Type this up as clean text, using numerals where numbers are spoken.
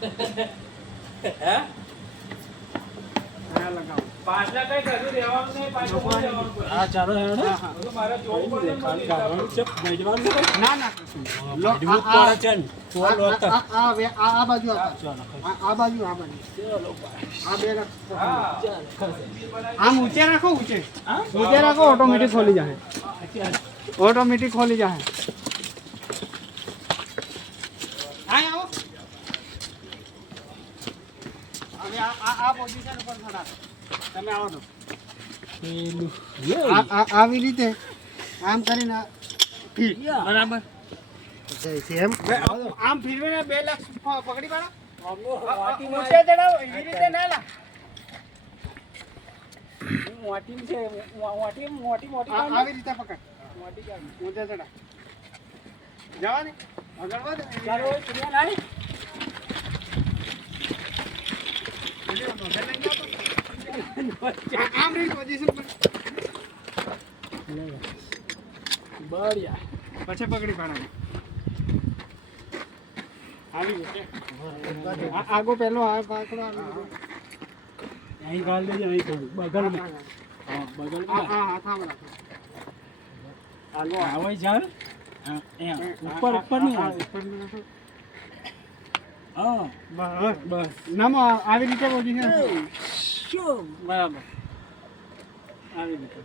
હે આ લગાવો પાછલા કઈ કશું રહેવાનું નહીં પાછું રહેવાનું પડે. હા ચાલો હેડો હા તો મારે જોવું પડે ને ખાલી બધું. ગાવાનું છે ભેજવાનું છે ના ના કશું લો ભેજવું જ પડે છે ને ચોર લોતા આ બાજુ આ ચાલો આ બાજુ આ બાજુ ચાલો ભાઈ આ બે રાખો હા આમ ઊંચે રાખો ઊંચે ઊંચે રાખો ઓટોમેટિક ખોલી જાય ઓટોમેટિક ખોલી જાય હા આવો હવે આ પોઝિશન ઉપર ખડા તમે આવો તો પેલું આવી રીતે આમ કરીને બરાબર એમ આમ ફેરવીને 2 લાખ પકડી પાડો વાટીમાં ઊંચે ચડાવો એવી રીતે ના લા મોટી છે મોટી આવી રીતે પકડ ઊંચે ચડા જવા ને આગળ વધ ચાલો ચુનિયા લાય આમ રહી પોઝિશન પર બળિયા પછી પકડી પાડો આવી ગયો આગો પેલો આ પાકડો અહીં ગાલ દેજે અહીં થોડું બગલમાં હા બગલમાં હા હાથ આમ રાખો આલો આવે ચાલ હા એમ ઉપર ઉપર નહીં આવે. ઉપરનું રાખો. હા બસ નામો આવી રીતે પોઝિશન શું બરાબર આવી રીતે